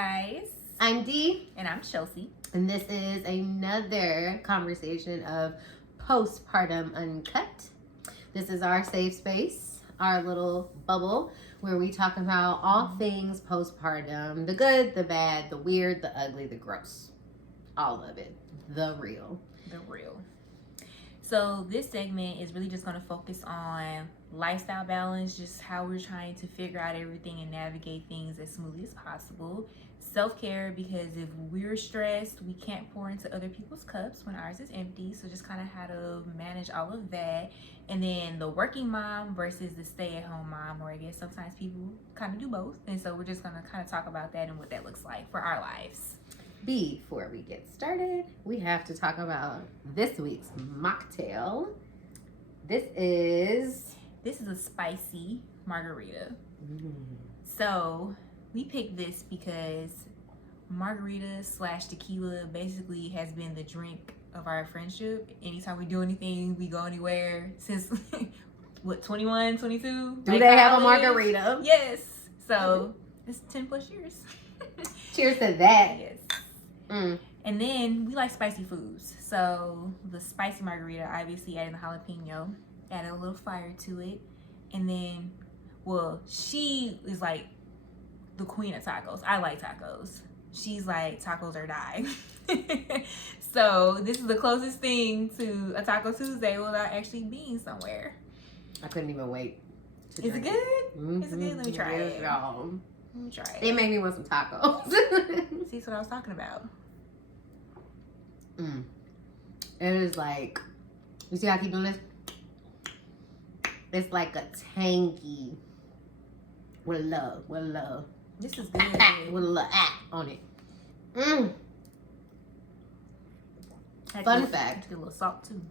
guys. I'm Dee. And I'm Chelsea. And this is another conversation of Postpartum Uncut. This is our safe space, our little bubble where we talk about all things postpartum. The good, the bad, the weird, the ugly, the gross. All of it. The real. The real. So this segment is really just going to focus on lifestyle balance, just how we're trying to figure out everything and navigate things as smoothly as possible. Self-care, because if we're stressed, we can't pour into other people's cups when ours is empty. So just kind of how to manage all of that. And then the working mom versus the stay-at-home mom, or I guess sometimes people kind of do both. And so we're just going to kind of talk about that and what that looks like for our lives. Before we get started, we have to talk about this week's mocktail. This is a spicy margarita. So we picked this because margarita / tequila basically has been the drink of our friendship. Anytime we do anything, we go anywhere since what, 21, 22? Do they have a margarita? Yes. So it's 10 plus years. Cheers to that. Yes. And then we like spicy foods. So the spicy margarita, obviously adding the jalapeno, added a little fire to it. And then, well, she is like the queen of tacos. I like tacos. She's like tacos or die. So this is the closest thing to a Taco Tuesday without actually being somewhere. I couldn't even wait. Is it good? Is it good? Let me try it. Y'all. Let me try it. It made me want some tacos. See, that's what I was talking about. It is like, you see how I keep doing this? It's like a tangy with love. This is good. With a little on it. Fun fact. A little salt too.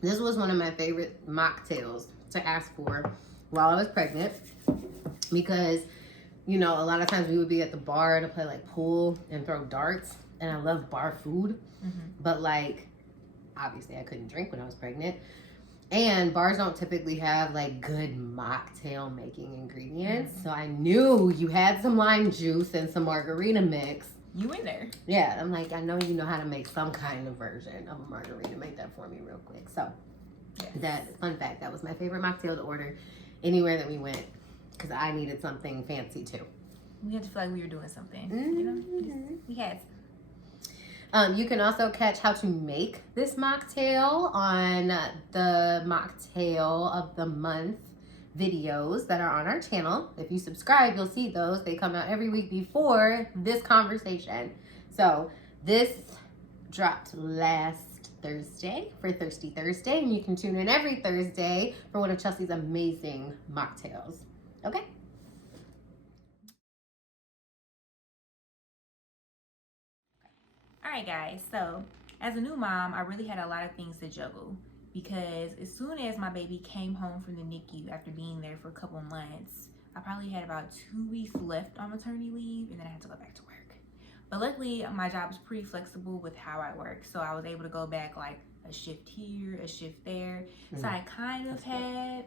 This was one of my favorite mocktails to ask for while I was pregnant, because, you know, a lot of times we would be at the bar to play like pool and throw darts, and I love bar food, but like, obviously I couldn't drink when I was pregnant, and bars don't typically have like good mocktail making ingredients, so I knew you had some lime juice and some margarita mix. You in there. Yeah, I'm like, I know you know how to make some kind of version of a margarita. Make that for me real quick. So, that, fun fact, that was my favorite mocktail to order anywhere that we went, because I needed something fancy too. We had to feel like we were doing something. You know, we had. You can also catch how to make this mocktail on the Mocktail of the Month videos that are on our channel. If you subscribe, you'll see those. They come out every week before this conversation. So this dropped last Thursday for Thirsty Thursday, and you can tune in every Thursday for one of Chelsea's amazing mocktails. Okay? All right, guys. So as a new mom, I really had a lot of things to juggle, because as soon as my baby came home from the NICU after being there for a couple months, I probably had about 2 weeks left on maternity leave, and then I had to go back to work. But luckily, my job is pretty flexible with how I work, so I was able to go back like a shift here, a shift there. So I kind of had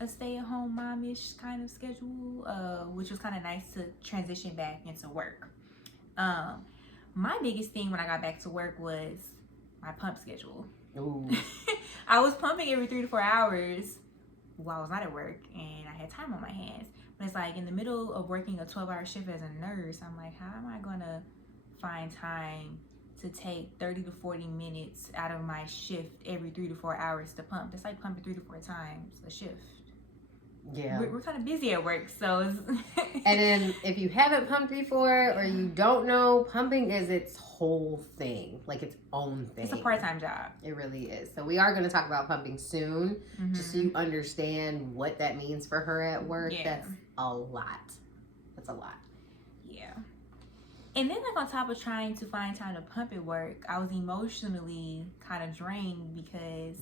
a stay-at-home mom-ish kind of schedule, which was kind of nice to transition back into work. My biggest thing when I got back to work was my pump schedule. Ooh. I was pumping every 3 to 4 hours while I was not at work, and I had time on my hands. But it's like in the middle of working a 12-hour shift as a nurse, I'm like, how am I gonna find time to take 30 to 40 minutes out of my shift every 3 to 4 hours to pump? That's like pumping 3 to 4 times a shift. Yeah, we're kind of busy at work, so and then if you haven't pumped before, or you don't know, pumping is its whole thing, like its own thing. It's a part-time job. It really is. So we are going to talk about pumping soon, just so you understand what that means for her at work. That's a lot. That's a lot. Yeah. And then, like, on top of trying to find time to pump at work, I was emotionally kind of drained, because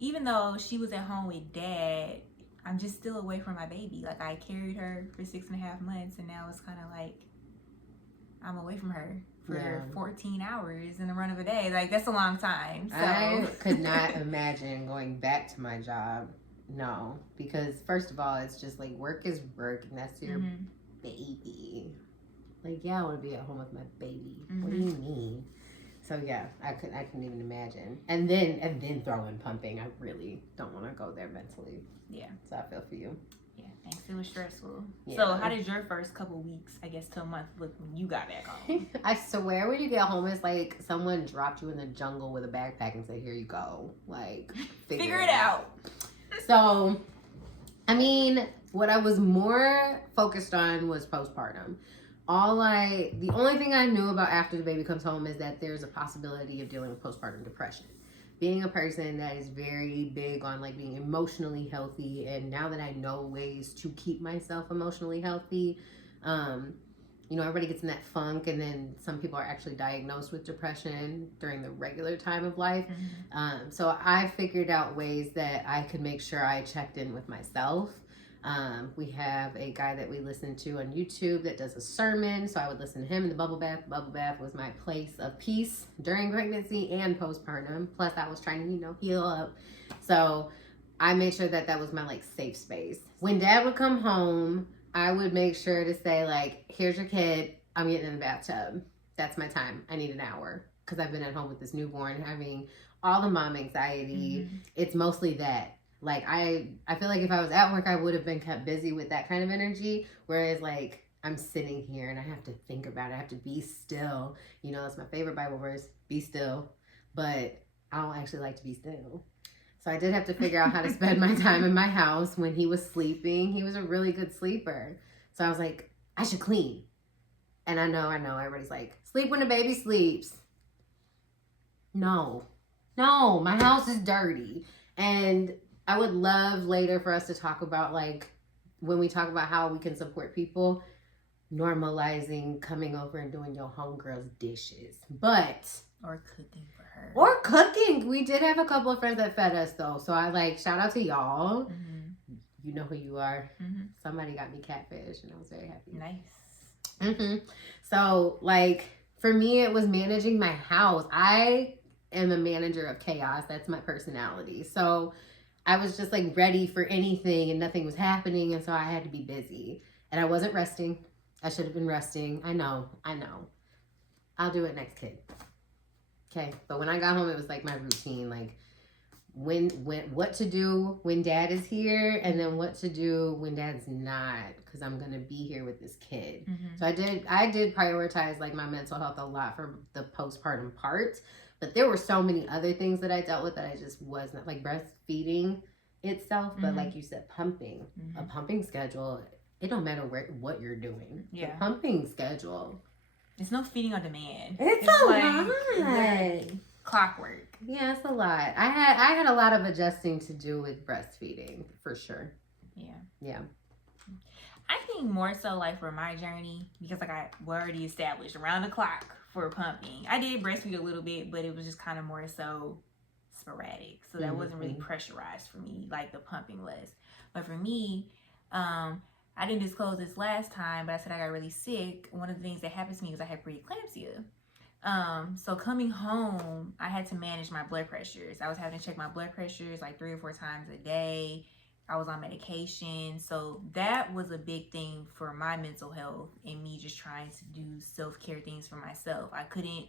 even though she was at home with Dad, I'm just still away from my baby. Like, I carried her for 6.5 months, and now it's kind of like I'm away from her for 14 hours in the run of a day. Like, that's a long time. So I could not imagine going back to my job. No, because first of all, it's just like work is work, and that's your baby. Like, like, yeah, I want to be at home with my baby. What do you mean? So yeah, I couldn't even imagine. And then throw in pumping. I really don't want to go there mentally. Yeah. So I feel for you. Yeah, thanks. It was stressful. Yeah. So how did your first couple weeks, I guess, to a month look when you got back home? I swear when you get home, it's like someone dropped you in the jungle with a backpack and said, here you go. Like, figure it out. So, I mean, what I was more focused on was postpartum. The only thing I knew about after the baby comes home is that there's a possibility of dealing with postpartum depression. Being a person that is very big on like being emotionally healthy, and now that I know ways to keep myself emotionally healthy, you know, everybody gets in that funk, and then some people are actually diagnosed with depression during the regular time of life. So I figured out ways that I could make sure I checked in with myself. We have a guy that we listen to on YouTube that does a sermon. So I would listen to him in the bubble bath. Bubble bath was my place of peace during pregnancy and postpartum. Plus I was trying to, you know, heal up. So I made sure that that was my like safe space. When dad would come home, I would make sure to say like, here's your kid. I'm getting in the bathtub. That's my time. I need an hour. Cause I've been at home with this newborn having all the mom anxiety. It's mostly that. Like, I feel like if I was at work, I would have been kept busy with that kind of energy. Whereas, like, I'm sitting here and I have to think about it. I have to be still. You know, that's my favorite Bible verse, be still. But I don't actually like to be still. So I did have to figure out how to spend my time in my house when he was sleeping. He was a really good sleeper. So I was like, I should clean. And I know, everybody's like, sleep when the baby sleeps. No, my house is dirty. And I would love later for us to talk about, like, when we talk about how we can support people, normalizing coming over and doing your homegirl's dishes. Or cooking for her. Or cooking. We did have a couple of friends that fed us, though. So I, like, shout out to y'all. You know who you are. Somebody got me catfish, and I was very happy. Nice. So, like, for me, it was managing my house. I am a manager of chaos. That's my personality. So I was just like ready for anything and nothing was happening. And so I had to be busy and I wasn't resting. I should have been resting. I know. I'll do it next kid. Okay. But when I got home, it was like my routine, like what to do when dad is here and then what to do when dad's not, because I'm going to be here with this kid. So I did prioritize like my mental health a lot for the postpartum part. But there were so many other things that I dealt with that I just wasn't, like breastfeeding itself. But like you said, pumping, a pumping schedule, it don't matter what you're doing. Yeah. The pumping schedule. It's no feeding on demand. It's a lot. Clockwork. Yeah, it's a lot. I had a lot of adjusting to do with breastfeeding, for sure. Yeah. I think more so like for my journey, because like I already established around the clock for pumping. I did breastfeed a little bit, but it was just kind of more so sporadic. So that wasn't really pressurized for me like the pumping was. But for me, I didn't disclose this last time, but I said I got really sick. One of the things that happened to me was I had preeclampsia. So coming home, I had to manage my blood pressures. I was having to check my blood pressures like 3 or 4 times a day. I was on medication. So that was a big thing for my mental health and me just trying to do self-care things for myself. I couldn't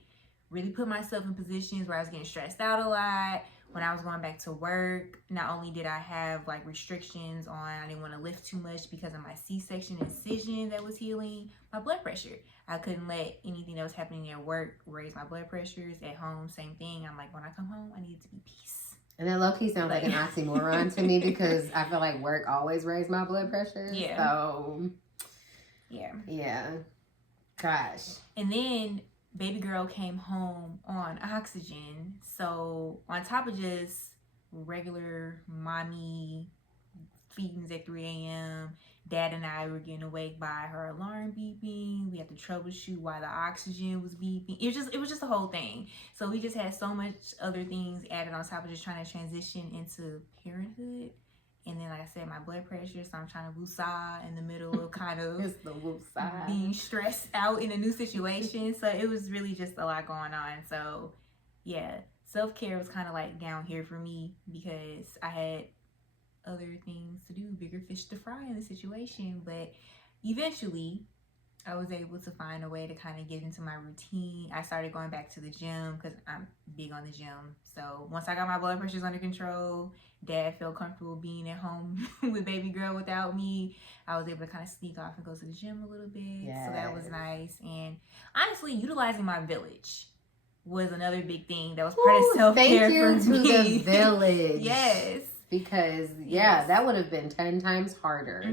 really put myself in positions where I was getting stressed out a lot. When I was going back to work, not only did I have like restrictions on, I didn't want to lift too much because of my C-section incision that was healing my blood pressure. I couldn't let anything that was happening at work raise my blood pressures. At home, same thing. I'm like, when I come home, I need it to be peace. And that low-key sounds like an oxymoron to me because I feel like work always raised my blood pressure. Yeah. So, yeah. Gosh. And then baby girl came home on oxygen. So on top of just regular mommy feedings at 3 a.m., dad and I were getting awake by her alarm beeping. We had to troubleshoot why the oxygen was beeping. It was just a whole thing. So we just had so much other things added on top of just trying to transition into parenthood. And then, like I said, my blood pressure, so I'm trying to woosah in the middle of kind of it's the woosah. Being stressed out in a new situation. So it was really just a lot going on. So yeah, self-care was kind of like down here for me because I had other things to do, bigger fish to fry in the situation. But eventually I was able to find a way to kind of get into my routine. I started going back to the gym because I'm big on the gym. So once I got my blood pressures under control, Dad felt comfortable being at home with baby girl without me. I was able to kind of sneak off and go to the gym a little bit. So that was nice. And honestly, utilizing my village was another big thing that was part of self-care for me. Thank you to the village. Yes. Because, that would have been 10 times harder.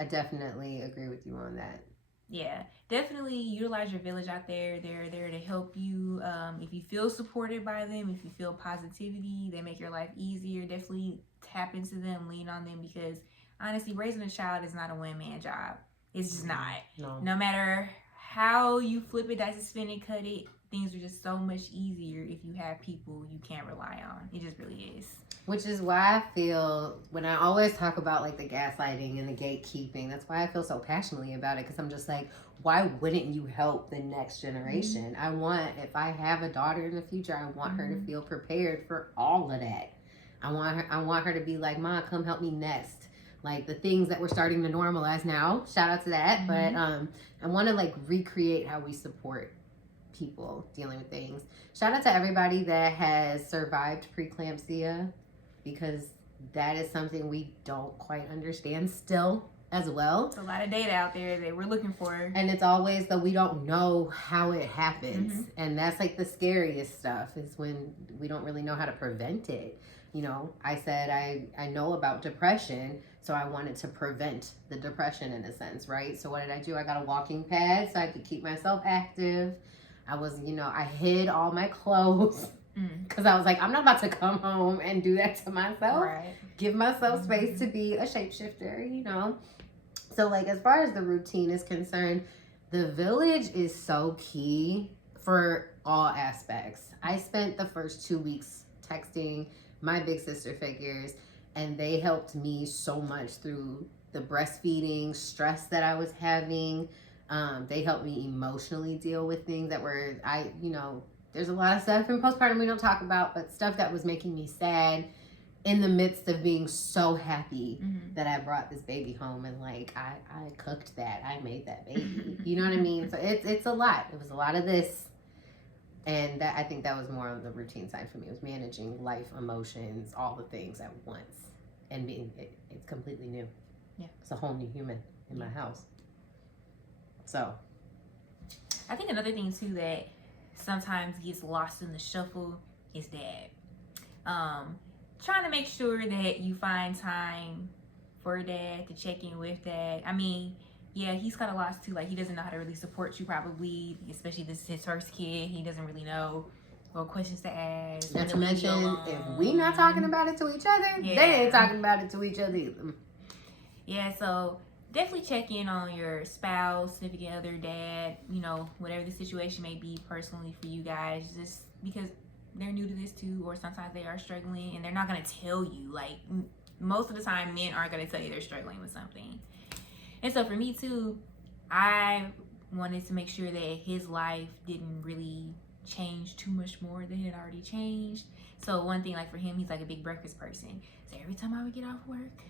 I definitely agree with you on that. Yeah, definitely utilize your village out there. They're there to help you. If you feel supported by them, if you feel positivity, they make your life easier. Definitely tap into them, lean on them, because honestly, raising a child is not a one-man job. It's just not. No matter how you flip it, dice it, spin it, cut it, things are just so much easier if you have people you can't rely on. It just really is. Which is why I feel, when I always talk about like the gaslighting and the gatekeeping, that's why I feel so passionately about it. Because I'm just like, why wouldn't you help the next generation? I want, if I have a daughter in the future, I want her to feel prepared for all of that. I want her to be like, Mom, come help me next. Like the things that we're starting to normalize now. Shout out to that. But I want to like recreate how we support people dealing with things. Shout out to everybody that has survived preeclampsia, because that is something we don't quite understand still as well. It's a lot of data out there that we're looking for. And it's always that we don't know how it happens. And that's like the scariest stuff, is when we don't really know how to prevent it. You know, I said I know about depression, so I wanted to prevent the depression in a sense, right? So what did I do? I got a walking pad so I could keep myself active. I was, I hid all my clothes. Because I was like, I'm not about to come home and do that to myself. Right. Give myself space to be a shapeshifter, So, like, as far as the routine is concerned, the village is so key for all aspects. I spent the first 2 weeks texting my big sister figures, and they helped me so much through the breastfeeding stress that I was having. They helped me emotionally deal with things that were, there's a lot of stuff in postpartum we don't talk about, but stuff that was making me sad in the midst of being so happy that I brought this baby home, and like I cooked that, I made that baby. You know what I mean? So it's a lot. It was a lot of this, and I think that was more on the routine side for me. It was managing life, emotions, all the things at once, and it's completely new. Yeah, it's a whole new human in my house. So, I think another thing too that sometimes gets lost in the shuffle is Dad. Trying to make sure that you find time for Dad, to check in with Dad. I mean, yeah, he's got a lot too. Like, he doesn't know how to really support you, probably, especially this is his first kid. He doesn't really know what questions to ask. Not to mention, if we not talking about it to each other, they ain't talking about it to each other either. Yeah, so definitely check in on your spouse, significant other, dad, whatever the situation may be personally for you guys, just because they're new to this too, or sometimes they are struggling and they're not going to tell you. Like, most of the time, men aren't going to tell you they're struggling with something. And so for me too, I wanted to make sure that his life didn't really change too much more than it had already changed. So one thing, like for him, he's like a big breakfast person. So every time I would get off work,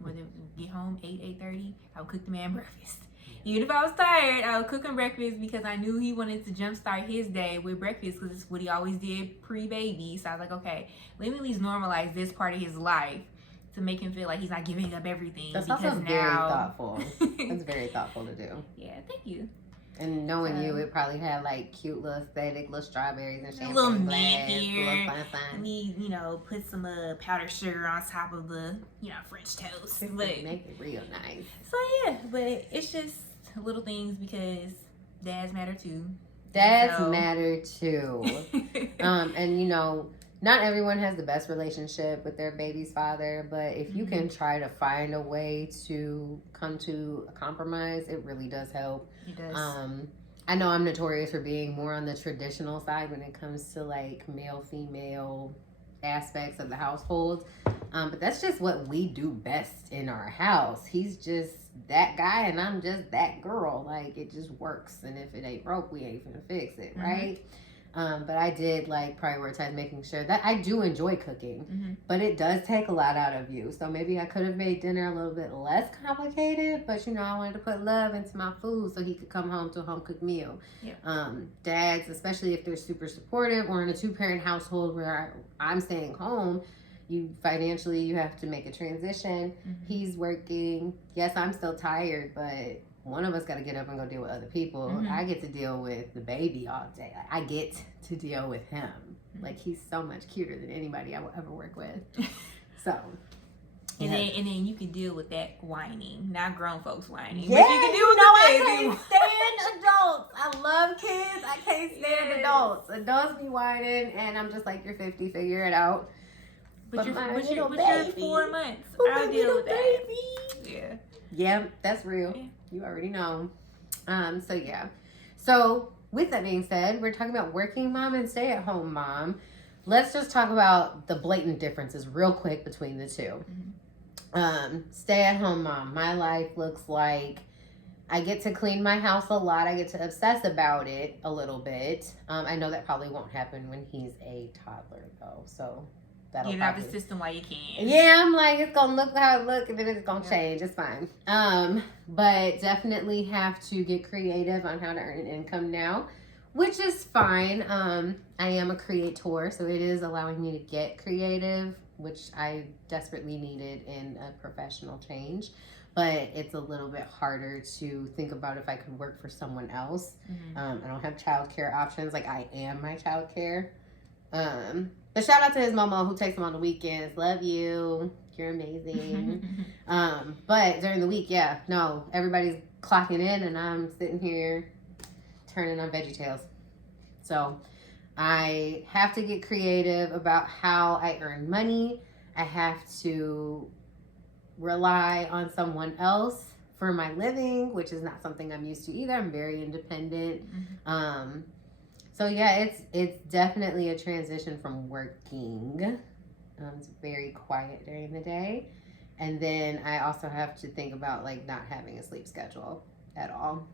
whether it was get home 8:30, I would cook the man breakfast. Even if I was tired, I would cook him breakfast because I knew he wanted to jumpstart his day with breakfast, because it's what he always did pre-baby. So I was like, okay, let me at least normalize this part of his life to make him feel like he's not giving up everything. That's also very thoughtful. That's very thoughtful to do. Yeah, thank you. And knowing you, it probably had like cute little aesthetic, little strawberries and champagne a little glass, mint here. Let me, put some powdered sugar on top of the, French toast. But make it real nice. So yeah, but it's just little things, because dads matter too. Dads matter too. And not everyone has the best relationship with their baby's father, but if you can try to find a way to come to a compromise, it really does help. It does. I know I'm notorious for being more on the traditional side when it comes to like male-female aspects of the household. But that's just what we do best in our house. He's just that guy and I'm just that girl. Like, it just works. And if it ain't broke, we ain't finna fix it, right? But I did like prioritize making sure that I do enjoy cooking, Mm-hmm. but it does take a lot out of you. So maybe I could have made dinner a little bit less complicated, but I wanted to put love into my food so he could come home to a home cooked meal. Yeah. Dads, especially if they're super supportive or in a 2-parent household where I'm staying home, you have to make a transition. Mm-hmm. He's working. Yes, I'm still tired, but one of us got to get up and go deal with other people. Mm-hmm. I get to deal with the baby all day. Like, I get to deal with him. Mm-hmm. Like, he's so much cuter than anybody I will ever work with. So. And then you can deal with that whining, not grown folks whining. Yeah, but you can deal with I the baby. can't stand adults. I love kids. I can't stand adults. Adults be whining, and I'm just like, you're 50, figure it out. But you're baby. 4 months. My I'll deal with that. baby. Yeah. Yeah, that's real. Yeah. You already know. So with that being said, we're talking about working mom and stay-at-home mom. Let's just talk about the blatant differences real quick between the two. Mm-hmm. Stay-at-home mom. My life looks like I get to clean my house a lot. I get to obsess about it a little bit. I know that probably won't happen when he's a toddler, though. So that'll Get out the system while you can. Yeah, I'm like, it's gonna look how it look, and then it's gonna change. It's fine. But definitely have to get creative on how to earn an income now, which is fine. I am a creator, so it is allowing me to get creative, which I desperately needed in a professional change. But it's a little bit harder to think about if I could work for someone else. Mm-hmm. I don't have childcare options. Like, I am my childcare. But shout out to his mama who takes him on the weekends. Love you. You're amazing. But during the week, everybody's clocking in and I'm sitting here turning on VeggieTales. So I have to get creative about how I earn money. I have to rely on someone else for my living, which is not something I'm used to either. I'm very independent. Mm-hmm. So yeah, it's definitely a transition from working. It's very quiet during the day. And then I also have to think about like not having a sleep schedule at all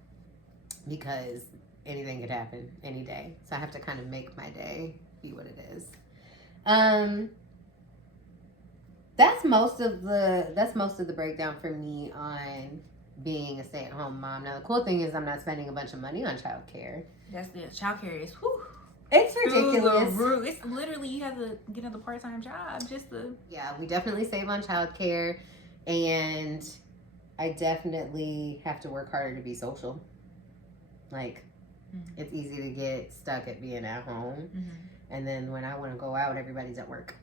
because anything could happen any day. So I have to kind of make my day be what it is. That's most of the breakdown for me on being a stay-at-home mom. Now the cool thing is I'm not spending a bunch of money on childcare. That's the childcare is whew. It's ridiculous. It's literally you have to get another part-time job just to. Yeah, we definitely save on childcare, and I definitely have to work harder to be social. Like, it's easy to get stuck at being at home, and then when I want to go out, everybody's at work.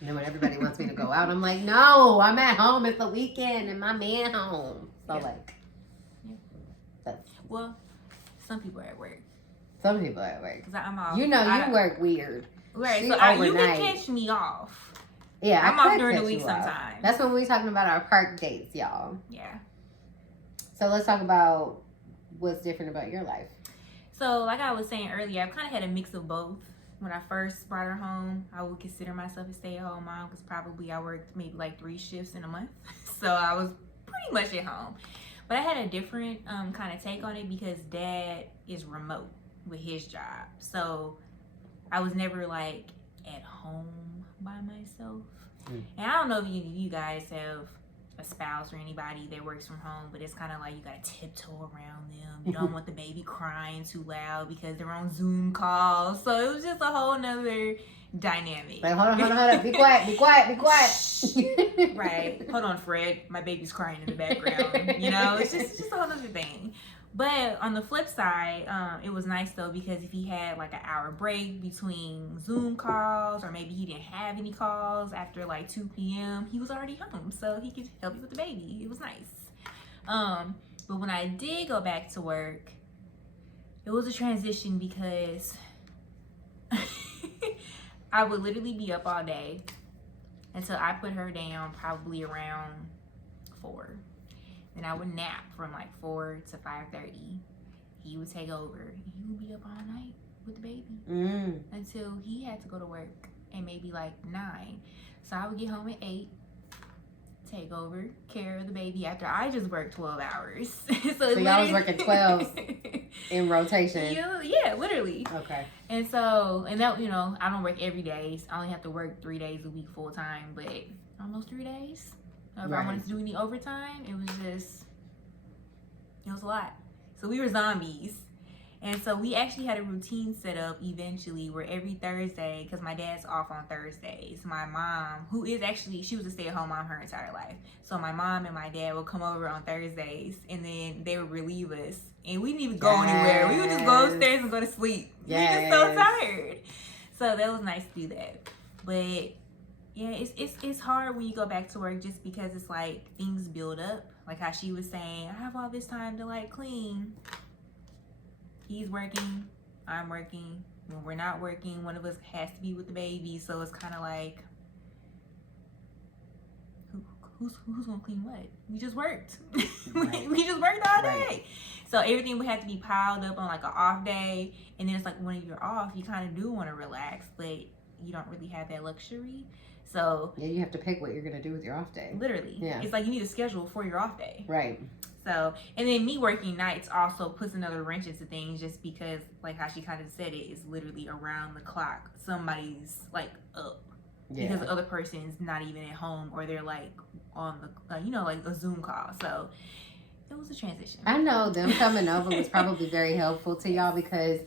And then when everybody wants me to go out, I'm like, no, I'm at home. It's the weekend, and my man home. So that's some people are at work. Some people at work. Cause I'm off. You work weird. Right. She So you overnight. can catch me off. Yeah, I'm off during the week sometimes. That's when we're talking about our park dates, y'all. Yeah. So let's talk about what's different about your life. So like I was saying earlier, I've kind of had a mix of both. When I first brought her home, I would consider myself a stay-at-home mom because probably I worked maybe like 3 shifts in a month. So I was pretty much at home. But I had a different kind of take on it because Dad is remote with his job. So I was never like at home by myself. And I don't know if you guys have a spouse or anybody that works from home, but it's kind of like you gotta tiptoe around them. You don't want the baby crying too loud because they're on Zoom calls. So it was just a whole nother dynamic. Like, hold on. Be quiet. Right. Hold on, Fred. My baby's crying in the background. You know, it's just a whole other thing. But on the flip side, it was nice though because if he had like an hour break between Zoom calls or maybe he didn't have any calls after like 2 p.m., he was already home. So he could help you with the baby. It was nice. But when I did go back to work, it was a transition because I would literally be up all day until I put her down probably around 4. Then I would nap from like 4 to 5:30. He would take over. He would be up all night with the baby until he had to go to work and maybe like 9. So I would get home at 8, take over, care of the baby after I just worked 12 hours. So y'all was working 12. In rotation. Yeah, literally. Okay. And so, and that, I don't work every day. So I only have to work 3 days a week full time, but almost 3 days. If I wanted to do any overtime, it was a lot. So we were zombies. And so we actually had a routine set up eventually where every Thursday, because my dad's off on Thursdays, my mom, who is actually, she was a stay-at-home mom her entire life. So my mom and my dad would come over on Thursdays and then they would relieve us. And we didn't even go anywhere. We would just go upstairs and go to sleep. Yes. We were just so tired. So that was nice to do that. But yeah, it's hard when you go back to work just because it's like things build up. Like how she was saying, I have all this time to like clean. He's working, I'm working. When we're not working, one of us has to be with the baby. So it's kind of like, who's gonna clean what? We just worked. Right. We just worked all day. Right. So everything would have to be piled up on like an off day. And then it's like when you're off, you kind of do want to relax, but you don't really have that luxury. So yeah, you have to pick what you're gonna do with your off day. Literally. Yeah. It's like you need a schedule for your off day. Right. So, and then me working nights also puts another wrench into things just because, like how she kind of said it, is literally around the clock. Somebody's like up because the other person's not even at home or they're like on the, like a Zoom call. So it was a transition. I know them coming over was probably very helpful to y'all because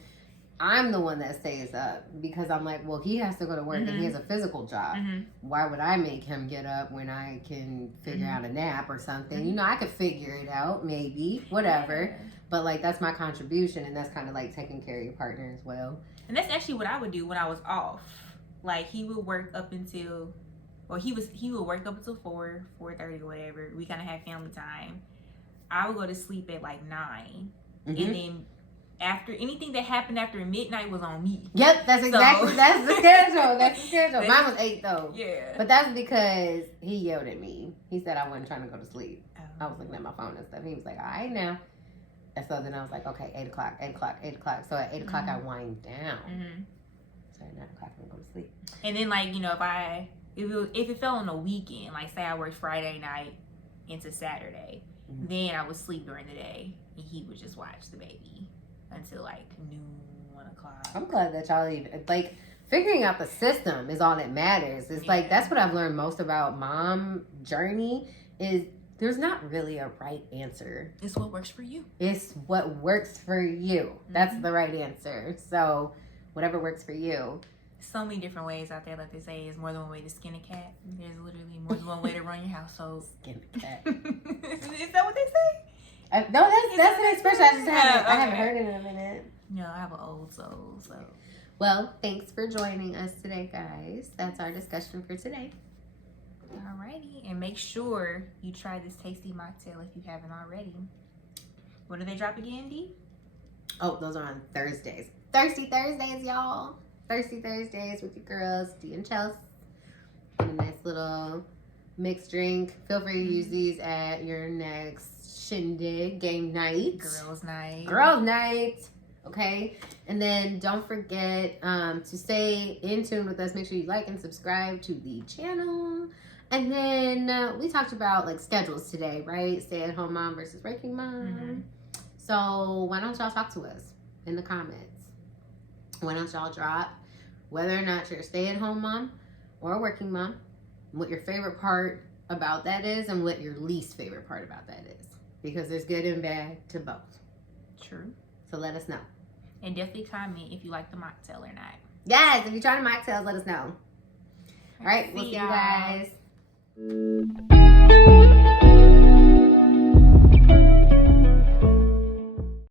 I'm the one that stays up because I'm like, well, he has to go to work and he has a physical job. Why would I make him get up when I can figure out a nap or something? I could figure it out, maybe, whatever. Yeah. But like, that's my contribution, and that's kind of like taking care of your partner as well. And that's actually what I would do when I was off. Like, he would work up until, he would work up until 4:30 or whatever. We kind of had family time. I would go to sleep at like 9, and then after anything that happened after midnight was on me. Yep, that's exactly that's the schedule. That's the schedule. Mine was 8 though. Yeah. But that's because he yelled at me. He said I wasn't trying to go to sleep. I was looking at my phone and stuff. He was like, all right now. And so then I was like, okay, 8 o'clock. So at 8 o'clock I wind down. So at 9 o'clock I'm gonna go to sleep. And then like, if it fell on a weekend, like say I worked Friday night into Saturday, then I would sleep during the day and he would just watch the baby until like noon, 1 o'clock. I'm glad that y'all even like figuring out the system is all that matters. It's like that's what I've learned most about mom journey is there's not really a right answer. It's what works for you. It's what works for you. That's the right answer. So whatever works for you. So many different ways out there, like they say, is more than one way to skin a cat. There's literally more than one way to run your household. Skin a cat. Is that what they say? No, that's an expression. I haven't heard it in a minute. No, I have an old soul. So, well, thanks for joining us today, guys. That's our discussion for today. Alrighty, and make sure you try this tasty mocktail if you haven't already. When do they drop again, D? Oh, those are on Thursdays. Thirsty Thursdays, y'all. Thirsty Thursdays with your girls, D and Chelsea. And a nice little mixed drink. Feel free to use these at your next shindig, game night. Girls night. Girls night. Okay. And then don't forget to stay in tune with us. Make sure you like and subscribe to the channel. And then we talked about like schedules today, right? Stay-at-home mom versus working mom. So why don't y'all talk to us in the comments? Why don't y'all drop whether or not you're a stay-at-home mom or a working mom, what your favorite part about that is, and what your least favorite part about that is. Because there's good and bad to both. True. So let us know. And definitely comment if you like the mocktail or not. Yes, if you're trying the mocktails, let us know. All right, we'll see you guys.